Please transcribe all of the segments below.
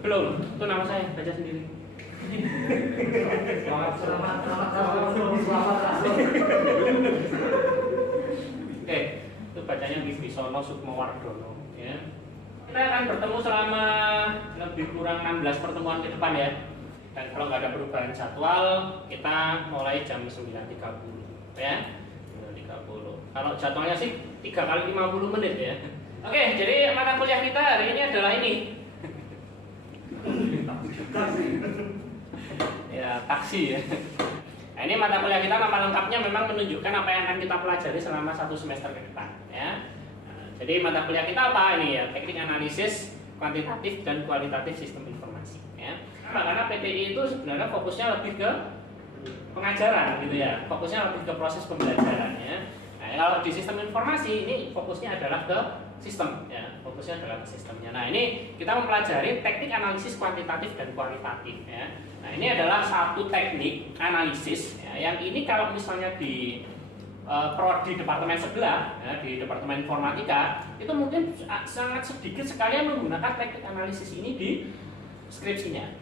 Belum, itu nama saya, baca sendiri. Selamat. Oke, itu bacanya Wibisono Sukmowardono ya. Kita akan bertemu selama lebih kurang 16 pertemuan ke depan ya. Dan kalau nggak ada perubahan jadwal, kita mulai jam 9.30 ya. 9.30. Kalau jadwalnya sih 3 kali 50 menit ya. Oke, jadi mata kuliah kita hari ini adalah ini. Ya, taksi ya. Nah, ini mata kuliah kita nama lengkapnya memang menunjukkan apa yang akan kita pelajari selama 1 semester ke depan ya. Nah, jadi mata kuliah kita apa ini ya? Teknik analisis kuantitatif dan kualitatif sistem informasi ya. Karena PTI itu sebenarnya fokusnya lebih ke pengajaran gitu ya. Fokusnya lebih ke proses pembelajaran ya. Nah, kalau di sistem informasi ini fokusnya adalah ke sistem ya. Fokusnya adalah ke sistemnya. Nah, ini kita mempelajari teknik analisis kuantitatif dan kualitatif ya. Nah, ini adalah satu teknik analisis ya, yang ini kalau misalnya di prodi departemen sebelah ya, di departemen informatika itu mungkin sangat sedikit sekali yang menggunakan teknik analisis ini di skripsinya.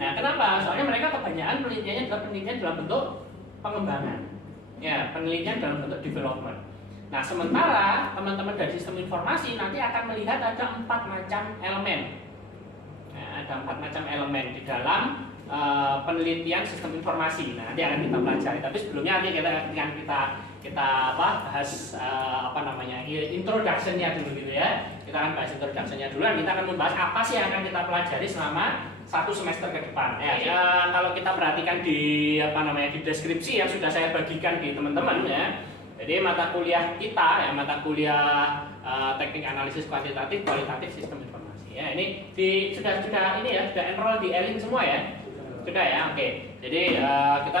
Nah, kenapa? Soalnya mereka kebanyakan penelitiannya adalah penelitian dalam bentuk pengembangan ya, penelitian dalam bentuk development. Nah, sementara teman-teman dari sistem informasi nanti akan melihat ada 4 macam elemen. Nah, ada 4 macam elemen di dalam penelitian sistem informasi. Nah, nanti akan kita pelajari. Tapi sebelumnya nanti kita bahas introduction-nya dulu gitu ya. Kita akan bahas introduction-nya dulu dan kita akan membahas apa sih yang akan kita pelajari selama 1 semester ke depan. Ya, kalau kita perhatikan di di deskripsi yang sudah saya bagikan di teman-teman ya. Jadi mata kuliah kita ya, mata kuliah teknik analisis kuantitatif kualitatif sistem informasi ya. Ini sudah ini ya, sudah enroll di E-Link semua ya. Sudah ya, oke. Jadi kita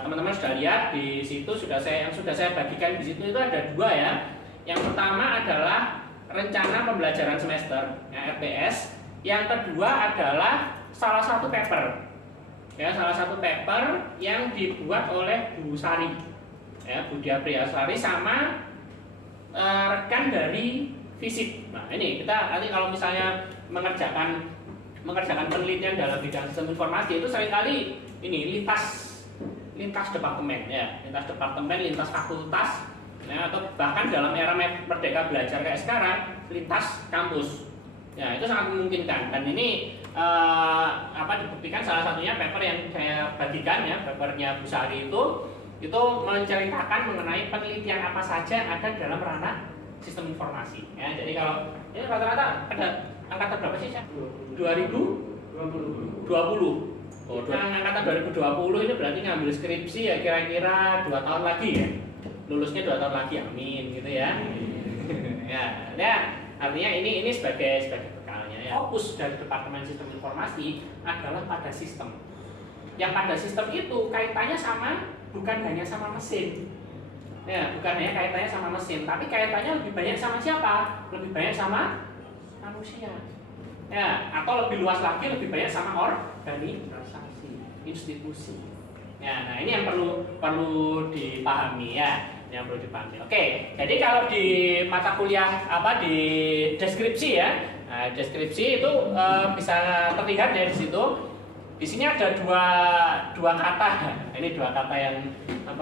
teman-teman sudah lihat di situ yang sudah saya bagikan di situ itu ada 2 ya. Yang pertama adalah rencana pembelajaran semester ya, RPS. Yang kedua adalah salah satu paper ya, salah satu paper yang dibuat oleh Bu Sari ya, Bu Diapriyasari sama rekan dari fisik. Nah, ini kita nanti kalau misalnya mengerjakan penelitian dalam bidang sistem informasi itu seringkali ini lintas departemen ya, lintas fakultas ya, atau bahkan dalam era merdeka belajar kayak sekarang lintas kampus ya, itu sangat memungkinkan. Dan ini dibuktikan salah satunya paper yang saya bagikan ya, papernya Bu Sari itu menceritakan mengenai penelitian apa saja yang ada dalam ranah sistem informasi ya. Jadi kalau ini rata-rata ada angkatan berapa sih? 2020. Oh, angkatan 2020 ini berarti ngambil skripsi ya kira-kira 2 tahun lagi ya. Lulusnya 2 tahun lagi, amin gitu ya. Ya, artinya ini sebagai bekalnya ya. Fokus dari Departemen Sistem Informasi adalah pada sistem. Yang pada sistem itu kaitannya bukan hanya sama mesin. Ya, bukan hanya kaitannya sama mesin, tapi kaitannya lebih banyak sama siapa? Lebih banyak sama manusia. Ya, atau lebih luas lagi lebih banyak sama organisasi, institusi. Ya, nah ini yang perlu dipahami ya, yang perlu dipahami. Oke, jadi kalau di mata kuliah di deskripsi ya, nah, deskripsi itu bisa terlihat dari situ. Di sini ada dua kata. Ini 2 kata yang 2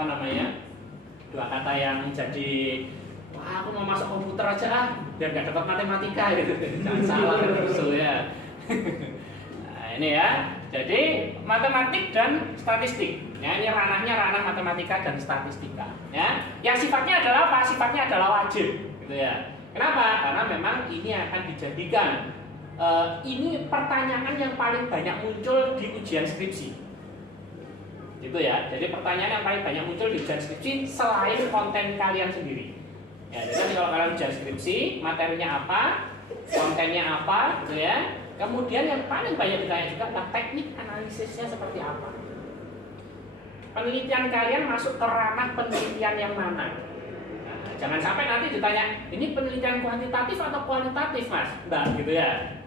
kata yang jadi wah, aku mau masuk komputer aja biar gak dapat matematika gitu. Jangan salah gitu ya. Nah, ini ya. Jadi matematik dan statistik. Ya, ini ranah matematika dan statistika. Ya, yang sifatnya adalah apa? Sifatnya adalah wajib, gitu ya. Kenapa? Karena memang ini akan dijadikan ini pertanyaan yang paling banyak muncul di ujian skripsi. Gitu ya. Jadi pertanyaan yang paling banyak muncul di ujian skripsi selain konten kalian sendiri. Ya, jadi kalau kalian ujian skripsi, materinya apa, kontennya apa, gitu ya. Kemudian yang paling banyak ditanya juga adalah teknik analisisnya seperti apa. Penelitian kalian masuk ke ranah penelitian yang mana? Nah, jangan sampai nanti ditanya, ini penelitian kuantitatif atau kualitatif, Mas? Enggak, gitu ya.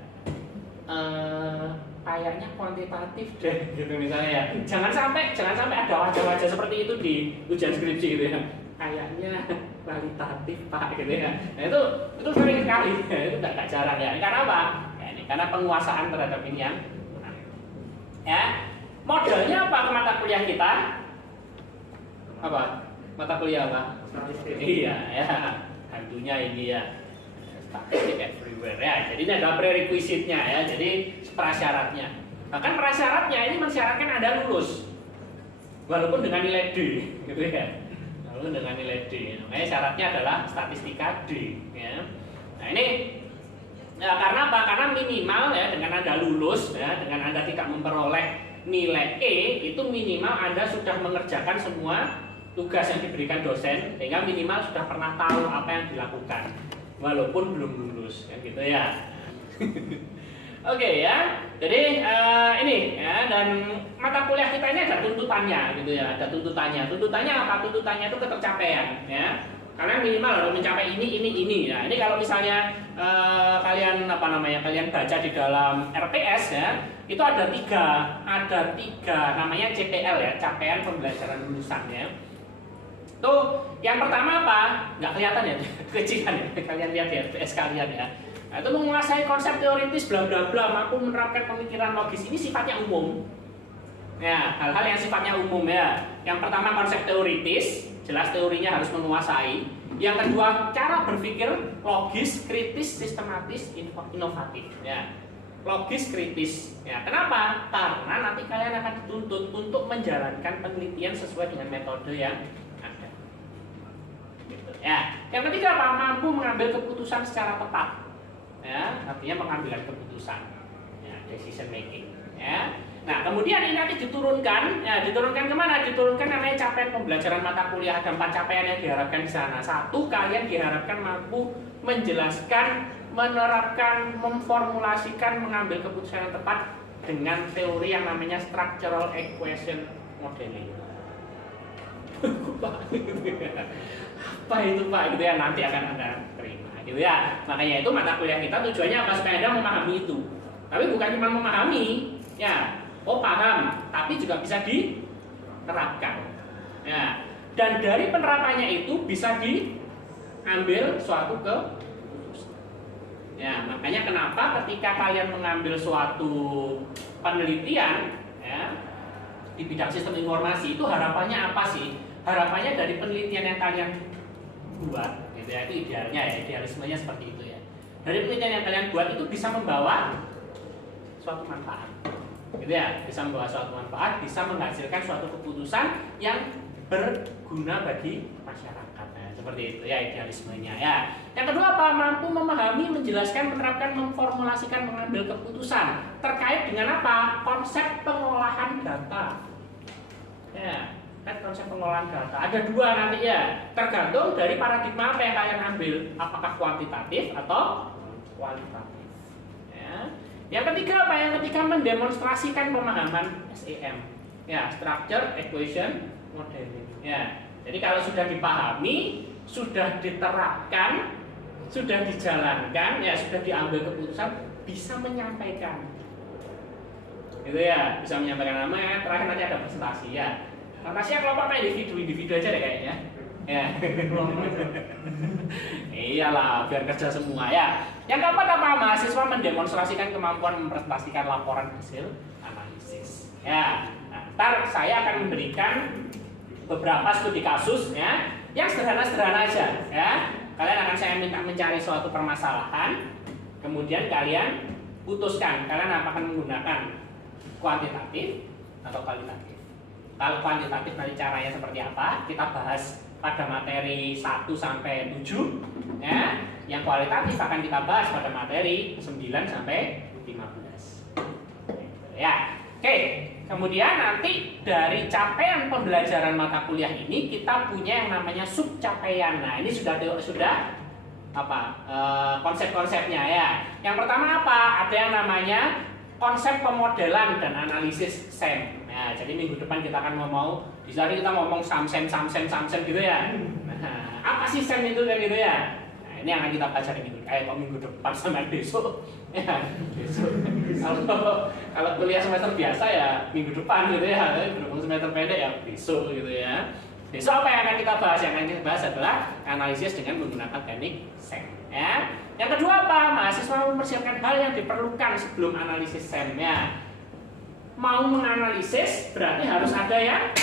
Kayaknya kuantitatif deh, gitu misalnya ya. Jangan sampai ada wajah-wajah seperti itu di ujian skripsi gitu ya. Kayaknya kualitatif Pak, gitu ya. Nah itu sering sekali, ya, itu nggak jarang ya. Karena apa? Ya, ini karena penguasaan terhadap ini yang kurang. Ya, modelnya apa ke mata kuliah kita? Apa? Mata kuliah apa? Iya, ya, hantunya ini ya, statistik everywhere ya. Jadi ini adalah prerequisite-nya ya, jadi prasyaratnya. Bahkan prasyaratnya ini mensyaratkan Anda lulus, walaupun dengan nilai D, gitu ya. Walaupun dengan nilai D. Makanya syaratnya adalah statistika D. Ya. Nah ini ya, karena apa? Karena minimal ya dengan Anda lulus ya, dengan Anda tidak memperoleh nilai E, itu minimal Anda sudah mengerjakan semua tugas yang diberikan dosen, sehingga minimal sudah pernah tahu apa yang dilakukan, walaupun belum lulus, kan gitu ya. Oke ya, jadi ini ya, dan mata kuliah kita ini ada tuntutannya, gitu ya, ada tuntutannya. Tuntutannya apa? Tuntutannya itu ketercapaian, ya. Kalian minimal harus mencapai ini. Ya. Ini kalau misalnya kalian kalian baca di dalam RPS ya, itu ada tiga namanya CPL ya, capaian pembelajaran lulusan ya. Tuh, yang pertama apa? Nggak kelihatan ya, kecilan ya. Kalian lihat di RPS kalian ya. Nah, itu menguasai konsep teoritis bla bla bla, mampu menerapkan pemikiran logis. Ini sifatnya umum. Ya, hal-hal yang sifatnya umum ya. Yang pertama konsep teoritis, jelas teorinya harus menguasai. Yang kedua, cara berpikir logis, kritis, sistematis, inovatif. Ya. Logis, kritis. Ya, kenapa? Karena nanti kalian akan dituntut untuk menjalankan penelitian sesuai dengan metode yang ada. Gitu. Ya. Yang ketiga apa? Mampu mengambil keputusan secara tepat. Ya, artinya pengambilan keputusan. Ya, decision making. Ya. Nah, kemudian ini nanti diturunkan. Ya, diturunkan kemana? Diturunkan namanya capaian pembelajaran mata kuliah. Ada 4 capaian yang diharapkan di sana. 1, kalian diharapkan mampu menjelaskan, menerapkan, memformulasikan, mengambil keputusan yang tepat dengan teori yang namanya structural equation modeling. Apa itu Pak? Gitu ya, nanti akan Anda terima. Gitu ya. Makanya itu mata kuliah kita tujuannya apa? Supaya Anda memahami itu. Tapi bukan cuma memahami, ya. Oh paham, tapi juga bisa diterapkan. Ya. Dan dari penerapannya itu bisa diambil suatu keputusan. Ya, makanya kenapa ketika kalian mengambil suatu penelitian ya, di bidang sistem informasi itu harapannya apa sih? Harapannya dari penelitian yang kalian buat, gitu ya, itu idealnya ya, idealismenya seperti itu ya. Dari penelitian yang kalian buat itu bisa membawa suatu manfaat. Gitu ya, bisa membawa suatu manfaat, bisa menghasilkan suatu keputusan yang berguna bagi masyarakat. Nah, seperti itu ya idealismenya ya. Yang kedua apa? Mampu memahami, menjelaskan, menerapkan, memformulasikan, mengambil keputusan terkait dengan apa? Konsep pengolahan data. Ya, kan konsep pengolahan data. Ada 2 nanti ya. Tergantung dari paradigma apa yang kalian ambil, apakah kuantitatif atau kualitatif. Ya. Yang ketiga apa? Yang ketiga mendemonstrasikan pemahaman SEM. Ya, structure equation modeling. Ya. Jadi kalau sudah dipahami, sudah diterapkan, sudah dijalankan, ya sudah diambil keputusan, bisa menyampaikan. Gitu ya, bisa menyampaikan namanya. Terakhir nanti ada presentasi ya. Presentasinya kelompok apa individu aja deh kayaknya. Ya. Iyalah, biar kerja semua ya. Yang keempat apa? Mahasiswa mendemonstrasikan kemampuan mempresentasikan laporan hasil analisis. Ya. Nah, ntar saya akan memberikan beberapa studi kasus ya, yang sederhana-sederhana aja ya. Kalian akan saya minta mencari suatu permasalahan, kemudian kalian putuskan kalian apakah menggunakan kuantitatif atau kualitatif. Kalau kuantitatif nanti caranya seperti apa? Kita bahas pada materi 1 sampai 7 ya. Yang kualitatif akan kita bahas pada materi 9 sampai 15. Ya. Oke. Kemudian nanti dari capaian pembelajaran mata kuliah ini kita punya yang namanya subcapaian. Nah, ini sudah apa? Konsep-konsepnya ya. Yang pertama apa? Ada yang namanya konsep pemodelan dan analisis SEM. Nah, jadi minggu depan kita akan ngomong, di hari kita ngomong SAM-SEM gitu ya. Nah, apa sih SEM itu kan gitu ya? Nah, ini akan kita baca di minggu depan sampai besok. Ya, besok. Kalau kuliah semester biasa ya minggu depan gitu ya. Berhubung semester pendek ya besok gitu ya. Besok apa yang akan kita bahas? Yang akan kita bahas adalah analisis dengan menggunakan teknik SEM. Ya. Yang kedua apa? Mahasiswa mempersiapkan hal yang diperlukan sebelum analisis SEM ya. Mau menganalisis berarti harus ada yang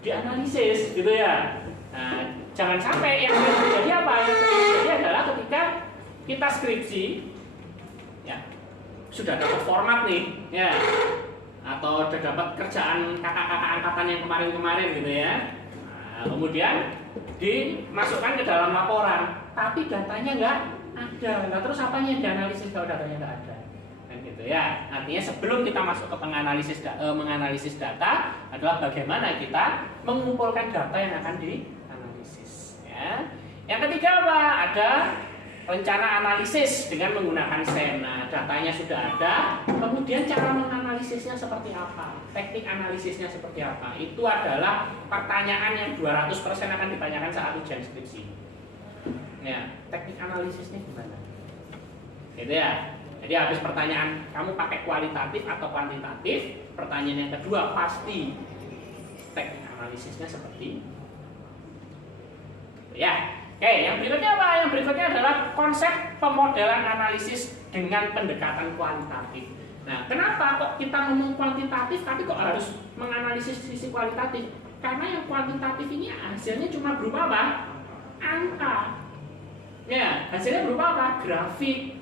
dianalisis gitu ya. Nah, jangan sampai yang terjadi apa? Yang terjadi adalah ketika kita skripsi ya, sudah dapat format nih ya, atau sudah dapat kerjaan kakak-kakak angkatan yang kemarin-kemarin gitu ya. Nah, kemudian dimasukkan ke dalam laporan, tapi datanya nggak ada. Nah, terus apanya yang dianalisis kalau datanya nggak ada? Kan gitu ya. Artinya sebelum kita masuk ke menganalisis data adalah bagaimana kita mengumpulkan data yang akan dianalisis. Ya. Yang ketiga apa? Ada rencana analisis dengan menggunakan SEM. Nah, datanya sudah ada, kemudian cara menganalisisnya seperti apa? Teknik analisisnya seperti apa? Itu adalah pertanyaan yang 200% akan ditanyakan saat ujian skripsi. Ya, teknik analisisnya gimana? Gitu ya. Jadi habis pertanyaan kamu pakai kualitatif atau kuantitatif, pertanyaan yang kedua pasti teknik analisisnya seperti ya. Oke, yang berikutnya apa? Yang berikutnya adalah konsep pemodelan analisis dengan pendekatan kualitatif. Nah, kenapa kok kita ngomong kuantitatif tapi kok harus menganalisis sisi kualitatif? Karena yang kuantitatif ini hasilnya cuma berupa apa? Angka. Ya, hasilnya berupa apa? Grafik.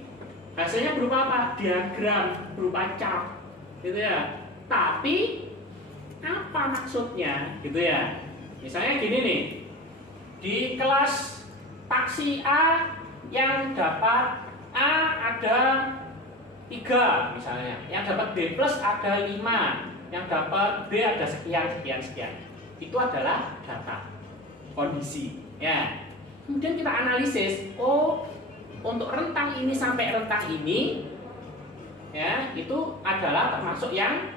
Hasilnya berupa apa? Diagram, berupa chart. Gitu ya. Tapi apa maksudnya? Gitu ya. Misalnya gini nih. Di kelas taksi A yang dapat A ada 3 misalnya, yang dapat B plus ada 5, yang dapat B ada sekian. Itu adalah data kondisi ya. Kemudian kita analisis, oh untuk rentang ini sampai rentang ini ya, itu adalah termasuk yang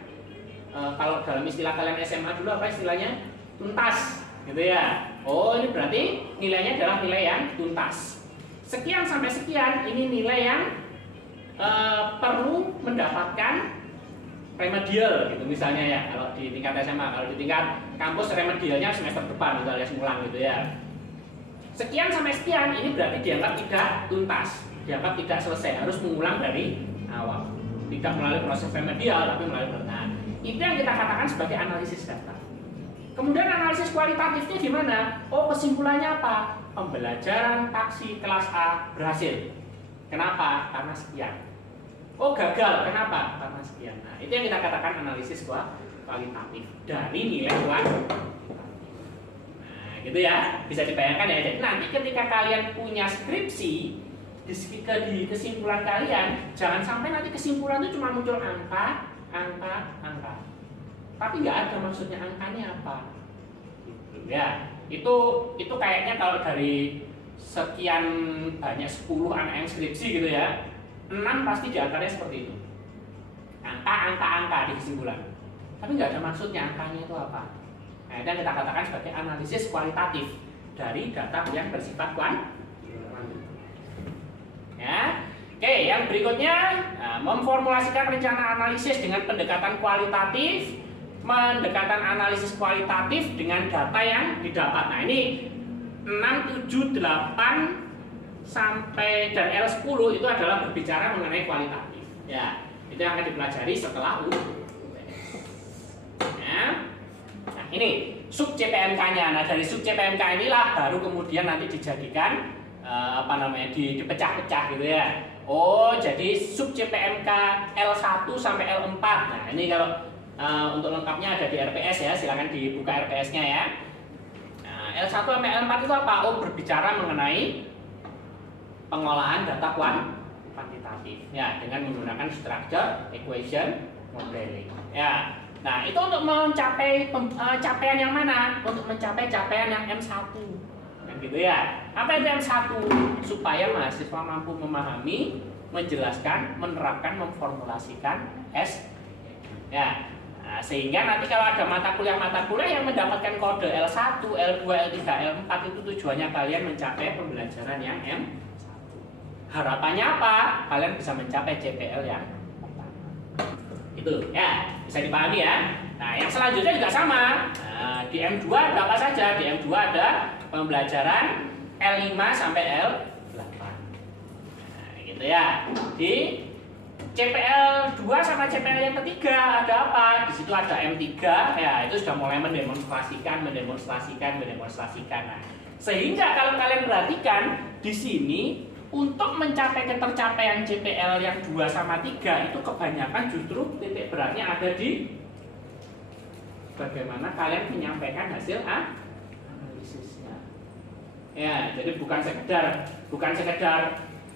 kalau dalam istilah kalian SMA dulu apa istilahnya? Tuntas gitu ya. Oh, ini berarti nilainya adalah nilai yang tuntas. Sekian sampai sekian, ini nilai yang perlu mendapatkan remedial gitu misalnya ya. Kalau di tingkat SMA, kalau di tingkat kampus remedialnya semester depan gitu alias ngulang gitu ya. Sekian sampai sekian, ini berarti dianggap tidak tuntas, dianggap tidak selesai, harus mengulang dari awal. Tidak melalui proses remedial, tapi melalui nah, itu yang kita katakan sebagai analisis data. Kemudian analisis kualitatifnya gimana? Oh, kesimpulannya apa? Pembelajaran taksi kelas A berhasil. Kenapa? Karena sekian. Oh, gagal. Kenapa? Karena sekian. Nah, itu yang kita katakan analisis kualitatif dari nilai kuantitatif. Nah, gitu ya. Bisa dibayangkan ya. Jadi nanti ketika kalian punya skripsi, di kesimpulan kalian, jangan sampai nanti kesimpulan itu cuma muncul angka. Tapi nggak ada maksudnya angkanya apa, ya itu kayaknya kalau dari sekian banyak 10 anak yang skripsi gitu ya, 6 pasti diantaranya seperti itu, angka di kesimpulan, tapi nggak ada maksudnya angkanya itu apa. Nah, itu yang kita katakan sebagai analisis kualitatif dari data yang bersifat kuantitatif. Ya. Oke, yang berikutnya memformulasikan rencana analisis dengan pendekatan kualitatif. Pendekatan analisis kualitatif dengan data yang didapat. Nah, ini 6, 7, 8 sampai dan L10 itu adalah berbicara mengenai kualitatif. Ya, itu yang akan dipelajari setelah UTS. Ya. Nah, ini sub CPMK-nya. Nah, dari sub CPMK inilah baru kemudian nanti dijadikan dipecah-pecah gitu ya. Oh, jadi sub CPMK L1 sampai L4. Nah, ini kalau untuk lengkapnya ada di RPS ya, silakan dibuka RPS-nya ya. Nah, L1 sampai L4 itu apa? Oh, berbicara mengenai pengolahan data kuantitatif ya, dengan menggunakan structure, equation, modeling. Ya. Nah, itu untuk mencapai capaian yang mana? Untuk mencapai capaian yang M1. Nah, gitu ya. Apa itu M1? Supaya mahasiswa mampu memahami, menjelaskan, menerapkan, memformulasikan S. Ya. Nah, sehingga nanti kalau ada mata kuliah yang mendapatkan kode L1, L2, L3, L4 itu tujuannya kalian mencapai pembelajaran yang M1. Harapannya apa? Kalian bisa mencapai CPL yang pertama. Itu ya, bisa dipahami ya. Nah, yang selanjutnya juga sama. Nah, di M2 ada apa saja? Di M2 ada pembelajaran L5 sampai L7. gitu ya. Di CPL 2 sama CPL yang ketiga ada apa? Di situ ada M3 ya, itu sudah mulai mendemonstrasikan. Nah, sehingga kalau kalian perhatikan di sini untuk mencapai ketercapaian CPL yang 2 sama 3 itu kebanyakan justru titik beratnya ada di bagaimana kalian menyampaikan hasil analisisnya. Ya, jadi bukan sekedar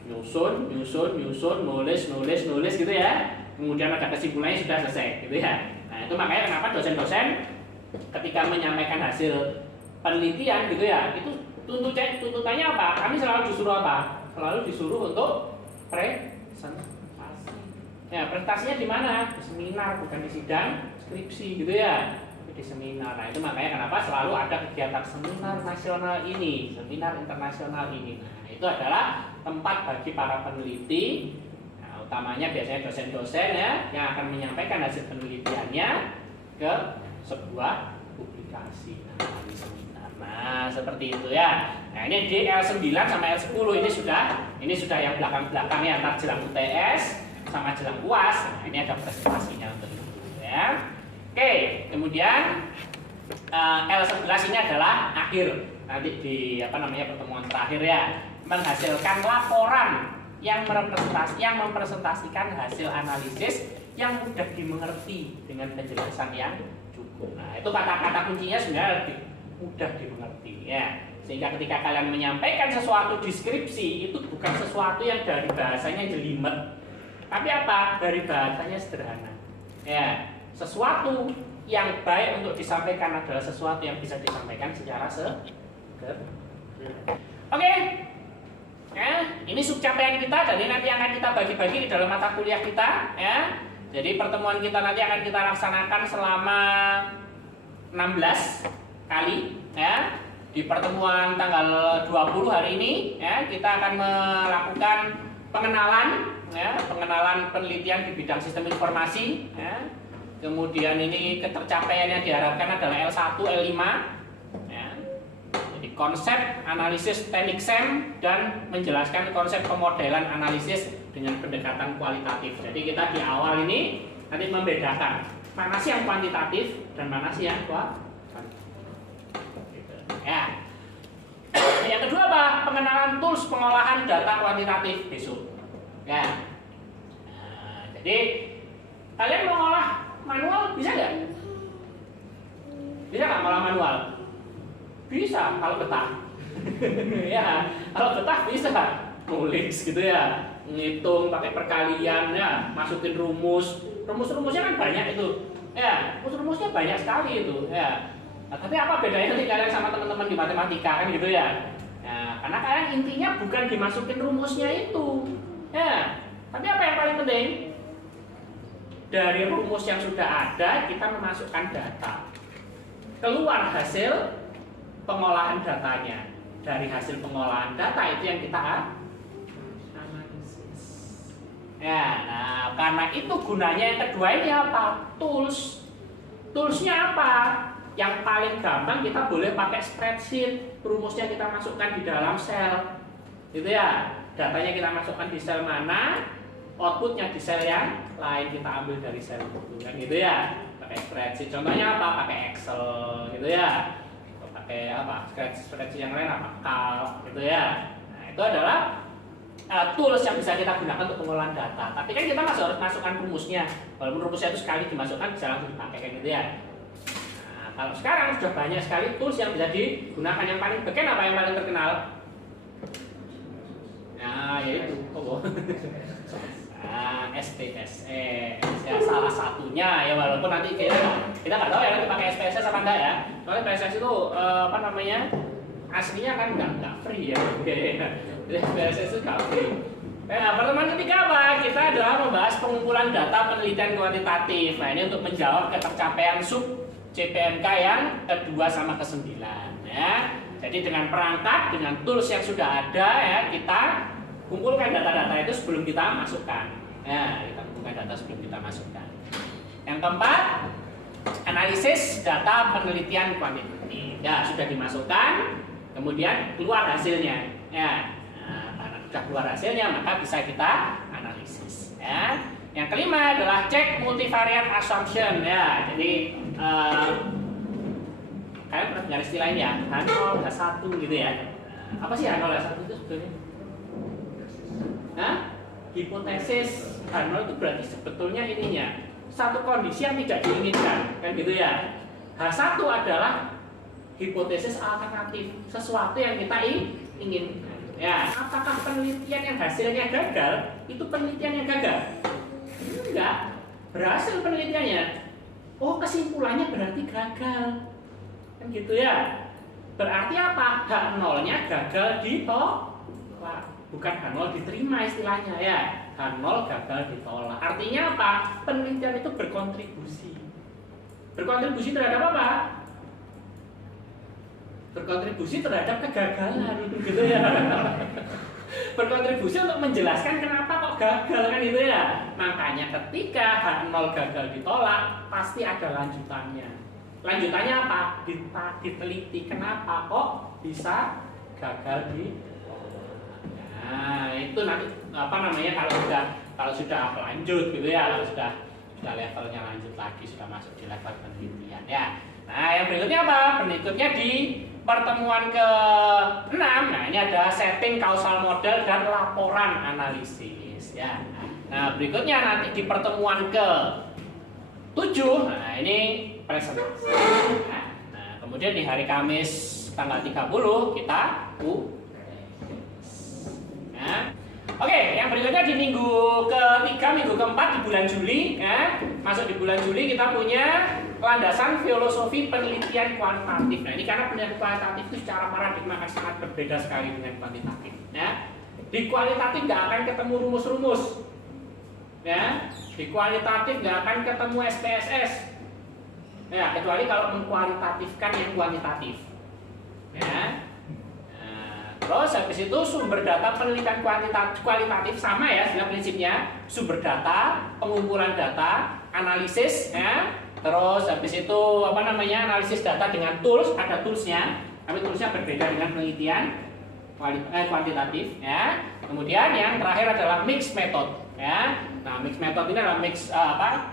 nyusun, nulis gitu ya. Kemudian ada kesimpulannya sudah selesai gitu ya. Nah, itu makanya kenapa dosen-dosen ketika menyampaikan hasil penelitian gitu ya, itu tuntutannya apa? Kami selalu disuruh apa? Selalu disuruh untuk presentasi. Ya, presentasinya di mana? Di seminar, bukan di sidang skripsi gitu ya. Di seminar. Nah, itu makanya kenapa selalu ada kegiatan seminar nasional ini, seminar internasional ini. Nah, itu adalah tempat bagi para peneliti, nah, utamanya biasanya dosen-dosen ya, yang akan menyampaikan hasil penelitiannya ke sebuah publikasi. Nah, seperti itu ya. Nah, ini di L9 sama L10 ini sudah yang belakang-belakangnya antara jelang UTS sama jelang UAS. Nah, ini ada presentasinya untuk itu ya. Oke, kemudian L11 ini adalah akhir nanti di pertemuan terakhir ya, menghasilkan laporan yang mempresentasikan hasil analisis yang mudah dimengerti dengan penjelasan yang cukup. Nah, itu kata-kata kuncinya sebenarnya lebih mudah dimengerti ya. Sehingga ketika kalian menyampaikan sesuatu deskripsi itu bukan sesuatu yang dari bahasanya jelimet, tapi apa? Dari bahasanya sederhana. Ya, sesuatu yang baik untuk disampaikan adalah sesuatu yang bisa disampaikan secara sederhana. Oke. Ya, ini subcapaian kita dan ini nanti akan kita bagi-bagi di dalam mata kuliah kita ya. Jadi pertemuan kita nanti akan kita laksanakan selama 16 kali ya. Di pertemuan tanggal 20 hari ini ya, kita akan melakukan pengenalan penelitian di bidang sistem informasi ya. Kemudian ini ketercapaian yang diharapkan adalah L1, L5 ya. Jadi konsep analisis teknik SEM dan menjelaskan konsep pemodelan analisis dengan pendekatan kualitatif. Jadi kita di awal ini nanti membedakan mana sih yang kuantitatif dan mana sih yang kualitatif. Ya. Yang kedua apa? Pengenalan tools pengolahan data kuantitatif besok. Ya. Nah, jadi kalian mau ngolah manual bisa nggak? Bisa nggak ngolah manual? Bisa kalau betah. Ya, kalau betah bisa nulis gitu ya, ngitung pakai perkalian ya, masukin rumusnya kan banyak itu. Ya, rumusnya banyak sekali itu. Ya. Nah, tapi apa bedanya nanti kalian sama teman-teman di matematika kan gitu ya? Nah, karena kalian intinya bukan dimasukin rumusnya itu, ya. Tapi apa yang paling penting? Dari rumus yang sudah ada kita memasukkan data, keluar hasil pengolahan datanya. Dari hasil pengolahan data itu yang kita analisis. Ya, nah karena itu gunanya yang kedua ini apa? Toolsnya apa? Yang paling gampang kita boleh pakai spreadsheet, rumusnya kita masukkan di dalam sel, gitu ya. Datanya kita masukkan di sel mana, outputnya di sel yang lain kita ambil dari sel itu, kan gitu ya. Pakai spreadsheet, contohnya apa? Pakai Excel, gitu ya. Atau pakai apa? Spreadsheet yang lain apa? Calc, gitu ya. Nah itu adalah tools yang bisa kita gunakan untuk pengolahan data. Tapi kan kita masih harus masukkan rumusnya. Walaupun rumusnya itu sekali dimasukkan bisa langsung dipakai, kan gitu ya. Kalau sekarang sudah banyak sekali tools yang bisa digunakan. Yang paling beken apa yang paling terkenal? Nah, yaitu SPSS ya, salah satunya ya, walaupun nanti kita nggak tahu ya nanti pakai SPSS apa enggak ya. Soalnya SPSS itu aslinya kan nggak free ya. Jadi SPSS itu nggak free. Nah, pertemuan ketiga apa? Kita adalah membahas pengumpulan data penelitian kuantitatif. Nah, ini untuk menjawab ketercapaian sub CPMK yang kedua sama ke-9 ya. Jadi dengan perangkat, dengan tools yang sudah ada ya, kita kumpulkan data-data itu sebelum kita masukkan. Ya, kita kumpulkan data sebelum kita masukkan. Yang keempat, analisis data penelitian kuantitatif. Ya, sudah dimasukkan, kemudian keluar hasilnya. Ya. Nah, sudah keluar hasilnya, maka bisa kita analisis. Ya. Yang kelima adalah cek multivariate assumption. Ya, jadi kalian pernah dengar istilah ini ya, H0, H1 gitu ya. Apa sih H0, H1 itu sebetulnya? Nah, hipotesis H0 itu berarti sebetulnya ininya satu kondisi yang tidak diinginkan, kan gitu ya. H1 adalah hipotesis alternatif, sesuatu yang kita inginkan. Ya, apakah penelitian yang hasilnya gagal itu penelitian yang gagal? Enggak, berhasil penelitiannya. Oh, kesimpulannya berarti gagal, kan gitu ya. Berarti apa? H0-nya gagal ditolak, bukan H0 diterima istilahnya ya. H0 gagal ditolak. Artinya apa? Penelitian itu berkontribusi. Berkontribusi terhadap apa? Berkontribusi terhadap kegagalan, gitu ya. Berkontribusi untuk menjelaskan kenapa kok gagal, kan gitu ya. Makanya ketika H0 gagal ditolak, pasti ada lanjutannya. Lanjutannya apa? Diteliti kenapa kok bisa gagal ditolak. Nah, itu nanti apa namanya kalau sudah lanjut gitu ya, kalau sudah levelnya lanjut lagi, sudah masuk di level penelitian ya. Nah, yang berikutnya apa? Berikutnya di pertemuan ke-6, nah ini ada setting causal model dan laporan analisis ya. Nah, berikutnya nanti di pertemuan ke-7, nah ini presentasi. Nah, kemudian di hari Kamis tanggal 30 kita nah, oke, yang berikutnya di minggu ke-3, minggu ke-4 di bulan Juli ya. Masuk di bulan Juli kita punya landasan filosofi penelitian kualitatif. Nah, ini karena penelitian kualitatif itu secara paradigma akan sangat berbeda sekali dengan kuantitatif. Ya. Di kualitatif nggak akan ketemu rumus-rumus, ya. Di kualitatif nggak akan ketemu SPSS, ya. Kecuali kalau mengkualitatifkan yang kuantitatif, ya. Nah, terus habis itu sumber data penelitian kualitatif sama ya, sebenarnya prinsipnya sumber data, pengumpulan data, analisis, ya. Terus habis itu apa namanya analisis data dengan tools, ada toolsnya, tapi toolsnya berbeda dengan penelitian kuantitatif ya. Kemudian yang terakhir adalah mixed method ya. Nah, mixed method ini adalah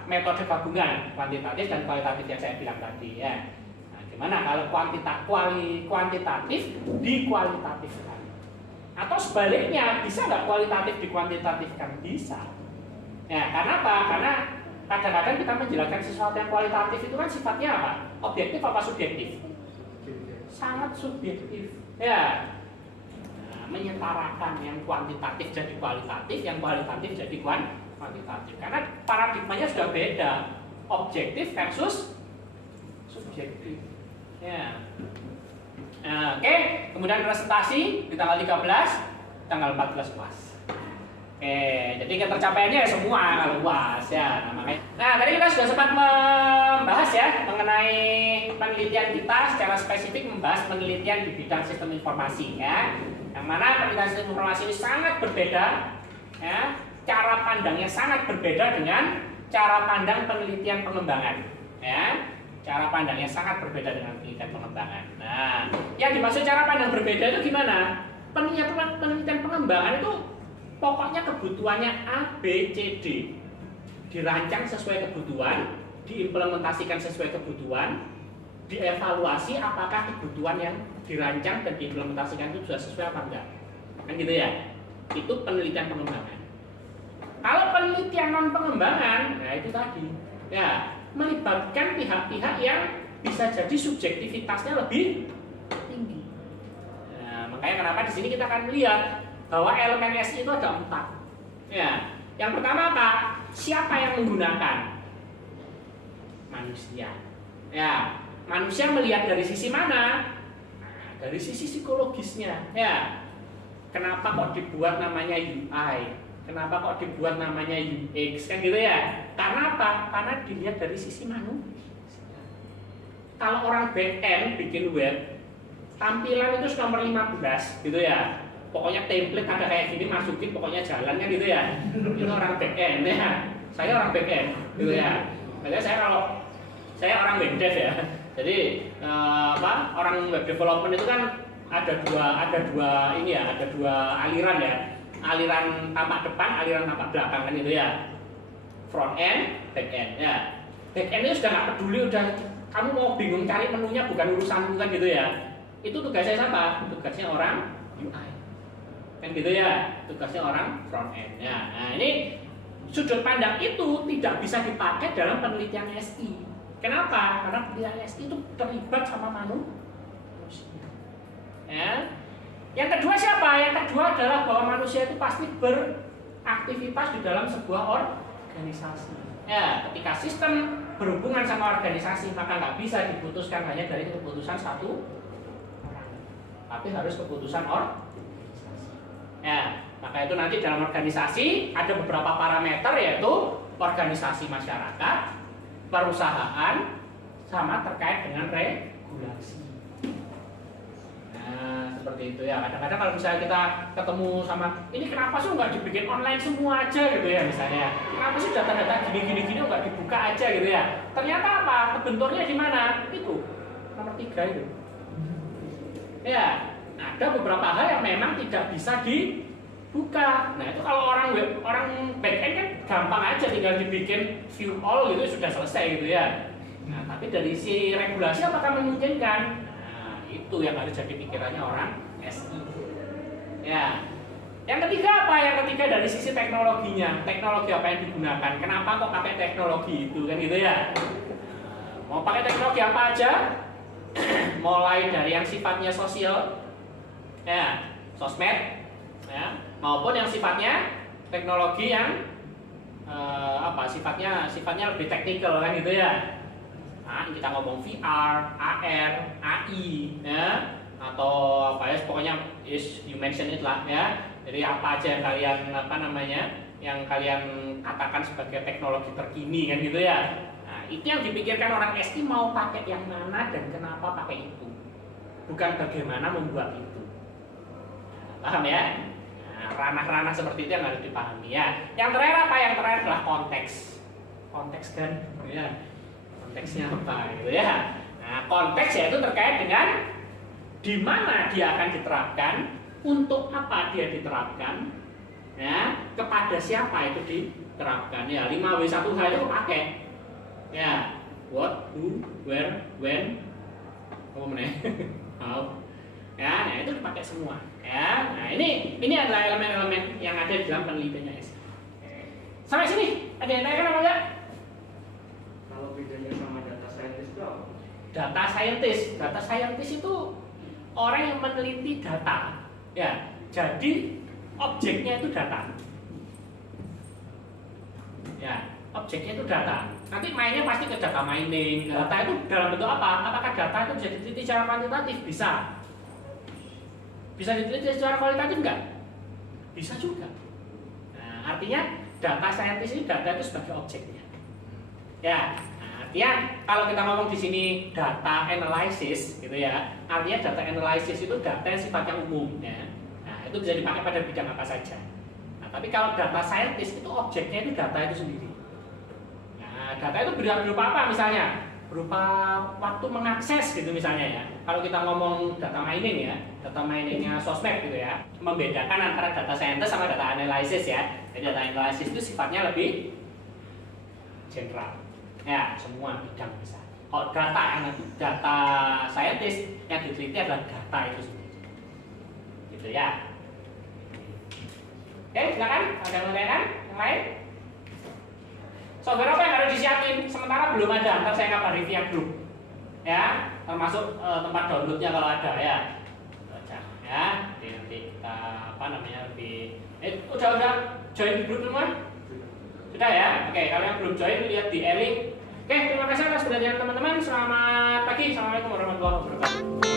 metode gabungan kuantitatif dan kualitatif yang saya bilang tadi ya. Nah, gimana kalau kuantitatif dikualitatifkan? Atau sebaliknya, bisa nggak kualitatif dikuantitatifkan? Bisa. Ya, karena apa? Karena kadang-kadang kita menjelaskan sesuatu yang kualitatif itu kan sifatnya apa? Objektif apa subjektif? Sangat subjektif. Ya, nah, menyetarakan yang kuantitatif jadi kualitatif, yang kualitatif jadi kuantitatif. Karena paradigmanya sudah beda, objektif versus subjektif. Ya. Nah, oke, kemudian presentasi di tanggal 13, tanggal 14 UAS. Jadi ketercapaiannya ya semua kalau UAS ya. Nah, tadi kita sudah sempat membahas ya mengenai penelitian kita secara spesifik, membahas penelitian di bidang sistem informasi ya. Yang mana penelitian sistem informasi ini sangat berbeda ya. Cara pandangnya sangat berbeda dengan cara pandang penelitian pengembangan ya. Cara pandangnya sangat berbeda dengan penelitian pengembangan. Nah, yang dimaksud cara pandang berbeda itu gimana? Penelitian pengembangan itu pokoknya kebutuhannya A, B, C, D, dirancang sesuai kebutuhan, diimplementasikan sesuai kebutuhan, dievaluasi apakah kebutuhan yang dirancang dan diimplementasikan itu sudah sesuai apa enggak, kan gitu ya. Itu penelitian pengembangan. Kalau penelitian non pengembangan, nah itu tadi, ya melibatkan pihak-pihak yang bisa jadi subjektivitasnya lebih tinggi. Nah, makanya kenapa di sini kita akan lihat bahwa elemen SI itu ada 4. Ya, yang pertama apa? Siapa yang menggunakan? Manusia. Ya, manusia melihat dari sisi mana? Nah, dari sisi psikologisnya. Ya, kenapa kok dibuat namanya UI? Kenapa kok dibuat namanya UX? Kan gitu ya? Karena apa? Karena dilihat dari sisi manusia. Kalau orang back end bikin web, tampilan itu nomor 15, gitu ya. Pokoknya template ada kayak gini, masukin pokoknya jalannya gitu ya. Itu orang back end ya. Saya orang back end gitu ya. Makanya saya orang web dev ya. Jadi orang web development itu kan ada dua aliran ya. aliran tampak depan, aliran tampak belakang kan itu ya. Front end, back end ya. Back end itu sudah nggak peduli, udah kamu mau bingung cari menunya bukan urusanmu kan gitu ya. Itu tugasnya siapa? Tugasnya orang UI. Kan gitu ya, tugasnya orang front end ya. Nah, ini sudut pandang itu tidak bisa dipakai dalam penelitian SI. Kenapa? Karena penelitian SI itu terlibat sama manusia. Ya. Yang kedua siapa? Yang kedua adalah bahwa manusia itu pasti beraktivitas di dalam sebuah organisasi. Ya, ketika sistem berhubungan sama organisasi maka nggak bisa diputuskan hanya dari keputusan satu orang, tapi harus keputusan organisasi. Ya, maka itu nanti dalam organisasi ada beberapa parameter yaitu organisasi masyarakat, perusahaan, sama terkait dengan regulasi. Nah, seperti itu ya. Kadang-kadang kalau misalnya kita ketemu sama ini kenapa sih nggak dibikin online semua aja gitu ya misalnya. Kenapa sih data-data gini nggak dibuka aja gitu ya. Ternyata apa? Kebenturnya di mana? Itu nomor 3 itu. Ya, ada beberapa hal yang memang tidak bisa dibuka. Nah itu kalau orang back end kan gampang aja tinggal dibikin view all gitu sudah selesai gitu ya. Nah tapi dari si regulasi apakah memungkinkan? Itu yang harus jadi pikirannya orang SI. Ya. Yang ketiga apa? Yang ketiga dari sisi teknologinya. Teknologi apa yang digunakan? Kenapa kok pakai teknologi itu kan gitu ya? Mau pakai teknologi apa aja? Mulai dari yang sifatnya sosial, ya, sosmed, ya, maupun yang sifatnya teknologi yang sifatnya lebih teknikal kan gitu ya. Nah, kita ngomong VR, AR, AI, ya, atau apa ya, pokoknya you mention it lah ya. Jadi apa aja yang kalian yang kalian katakan sebagai teknologi terkini kan gitu ya. Nah, itu yang dipikirkan orang SI mau pakai yang mana dan kenapa pakai itu, bukan bagaimana membuat itu. Paham ya? Nah, ranah-ranah seperti itu yang harus dipahami ya. Yang terakhir apa? Yang terakhir adalah konteks. Konteks kan, ya. Konteksnya apa gitu ya. Nah, konteks yaitu terkait dengan di mana dia akan diterapkan, untuk apa dia diterapkan, ya, kepada siapa itu diterapkan. Ya, 5W1H itu pakai. Ya, what, who, where, when, apa meneh? How. Ya, nah itu dipakai semua. Ya, nah ini adalah elemen-elemen yang ada di dalam penelitiannya SI. Sampai sini, ada yang tanya apa enggak? Kalau bedanya sama data scientist itu apa? Data scientist itu orang yang meneliti data. Ya, jadi objeknya itu data. Ya, objeknya itu data. Nanti mainnya pasti ke data mining. Data itu dalam bentuk apa? Apakah data itu bisa diteliti secara kuantitatif? Bisa. Bisa diteliti secara kualitatif enggak? Bisa juga. Nah, artinya data scientist ini data itu sebagai objeknya. Ya, nah, artinya kalau kita ngomong di sini data analysis gitu ya, artinya data analysis itu data yang sifatnya umum ya. Nah, itu bisa dipakai pada bidang apa saja. Nah, tapi kalau data scientist itu objeknya itu data itu sendiri. Nah, data itu berupa apa misalnya? Berupa waktu mengakses gitu misalnya ya. Kalau kita ngomong data mining ya, data miningnya sosmed gitu ya, membedakan antara data scientist sama data analysis ya. Jadi data analysis itu sifatnya lebih general. Ya, semua bidang bisa. Kalau data scientist yang diteliti adalah data itu sendiri. Gitu ya. Oke, silakan. Ada pertanyaan yang lain? Software apa yang harus disiapin? Sementara belum ada. Ntar saya kabari via grup. Ya, termasuk tempat downloadnya kalau ada ya. Baca ya. Nanti kita lebih. Udah join di grup semua? Sudah ya? Oke, kalau yang belum join lihat di e-link. Oke, terima kasih atas perhatian teman-teman. Selamat pagi. Assalamualaikum warahmatullahi wabarakatuh.